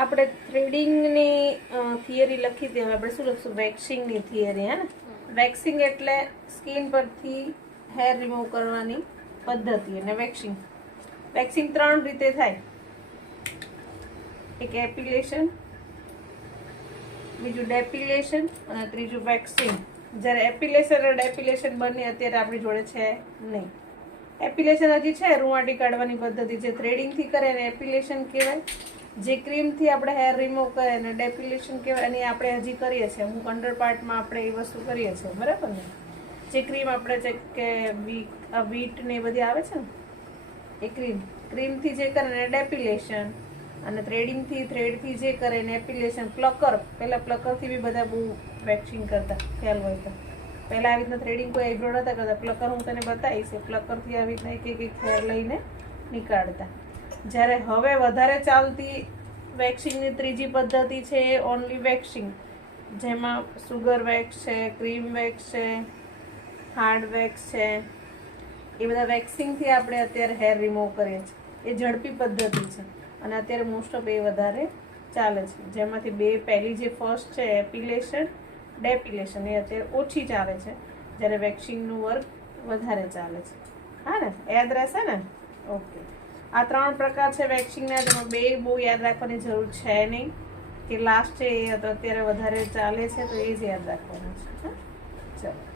આપણે થ્રેડિંગની થિયરી લખી હતી. હવે આપણે શું લખશું? વેક્સિંગની થિયરી. હે ને? વેક્સિંગ એટલે સ્કિન પરથી હેર રિમૂવ કરવાની પદ્ધતિ. અને વેક્સિંગ 3 રીતે થાય. એક એપિલેશન, બીજું ડેપિલેશન અને ત્રીજું વેક્સિંગ. જ્યારે એપિલેશન અને ડેપિલેશન બંને અત્યારે આપણી જોડે છે નહીં. એપિલેશન હજી છે, રૂંવાટી કાઢવાની પદ્ધતિ જે થ્રેડિંગથી કરે એને એપિલેશન કહેવાય. જે ક્રીમથી આપણે હેર રિમૂવ કરે એને ડેપિલેશન કહેવાય. અને આપણે હજી કરીએ છીએ અમુક અંડર પાર્ટમાં આપણે એ વસ્તુ કરીએ છીએ, બરાબર ને? જે ક્રીમ આપણે છે કે વીટ ને એ બધી આવે છે ને એ ક્રીમથી જે કરે એને ડેપિલેશન. અને થ્રેડથી જે કરે એને એપિલેશન. પહેલાં પ્લકરથી બી બધા બહુ વેક્સિંગ કરતા, ખ્યાલ હોય તો. પહેલાં આવી રીતના થ્રેડિંગ કોઈ આઈબ્રો નતા કરતા. પ્લકર હું તને બતાવીશ, પ્લકરથી આવી રીતના એક હેર લઈને નીકાળતા. જ્યારે હવે વધારે ચાલતી વેક્સિંગની ત્રીજી પદ્ધતિ છે એ ઓનલી વેક્સિંગ, જેમાં સુગર વેક્સ છે, ક્રીમ વેક્સ છે, હાર્ડ વેક્સ છે. એ બધા વેક્સિંગથી આપણે અત્યારે હેર રિમૂવ કરીએ છીએ. એ ઝડપી પદ્ધતિ છે અને અત્યારે મોસ્ટ ઓફ એ વધારે ચાલે છે. જેમાંથી પહેલી જે ફર્સ્ટ છે એપિલેશન, ડેપિલેશન, એ અત્યારે ઓછી ચાલે છે, જ્યારે વેક્સિંગનું વર્ક વધારે ચાલે છે. હા ને? યાદ રહેશે ને? ઓકે. આ 3 પ્રકાર છે વેક્સિંગના. તેમાં 2 બહુ યાદ રાખવાની જરૂર છે નહીં. કે લાસ્ટ છે એ અત્યારે વધારે ચાલે છે, તો એ જ યાદ રાખવાનું છે. હા, ચાલો.